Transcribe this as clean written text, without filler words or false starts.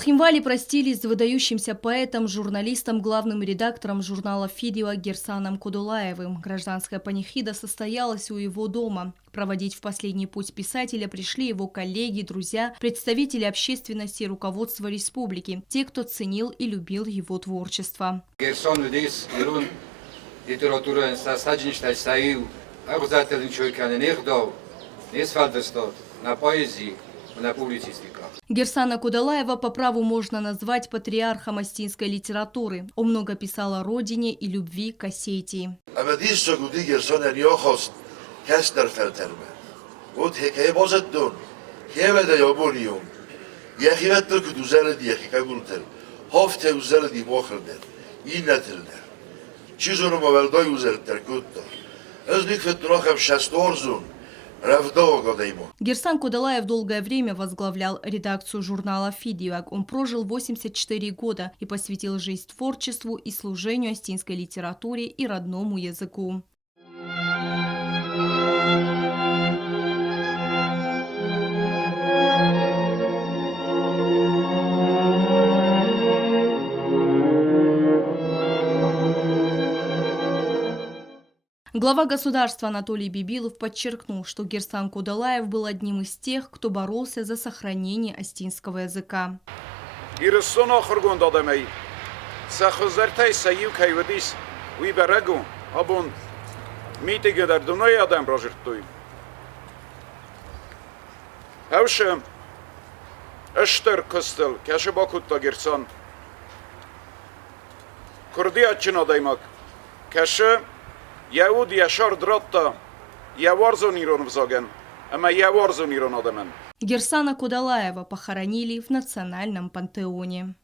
Схимвали простились с выдающимся поэтом, журналистом, главным редактором журнала «Фидео» Герсаном Кудулаевым. Гражданская панихида состоялась у его дома. Проводить в последний путь писателя пришли его коллеги, друзья, представители общественности и руководства республики, те, кто ценил и любил его творчество. Герсана Кудулаева по праву можно назвать патриархом остинской литературы. Он много писал о родине и любви к Осетии. Герсан Кудулаев долгое время возглавлял редакцию журнала «Фидео». Он прожил 84 года и посвятил жизнь творчеству и служению остинской литературе и родному языку. Глава государства Анатолий Бибилов подчеркнул, что Герсан Кудулаев был одним из тех, кто боролся за сохранение остинского языка. Яуд яшар дратта, яварзонирон взаген, ама яварзонирон адамен. Герсана Кудулаева похоронили в Национальном пантеоне.